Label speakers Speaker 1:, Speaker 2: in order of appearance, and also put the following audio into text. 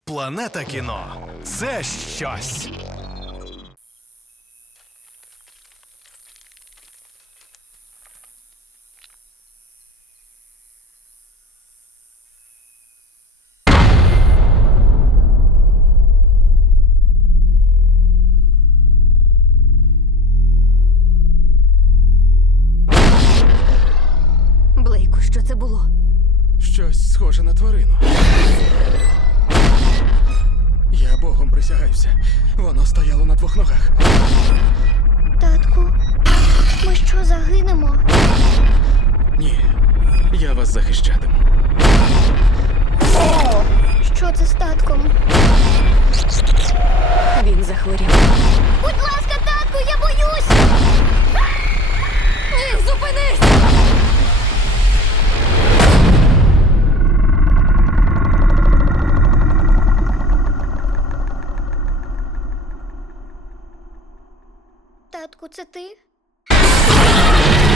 Speaker 1: Планета кіно – це щось.
Speaker 2: Блейку, що це було?
Speaker 3: Щось схоже на тварину. Я Богом присягаюся. Воно стояло на двох ногах.
Speaker 4: Татку, ми що, загинемо?
Speaker 3: Ні, я вас захищатиму.
Speaker 4: Що це з татком?
Speaker 2: Він захворів.
Speaker 4: Будь ласка, татку, я боюсь!
Speaker 2: Ні, зупинись!
Speaker 4: Татку, це ти?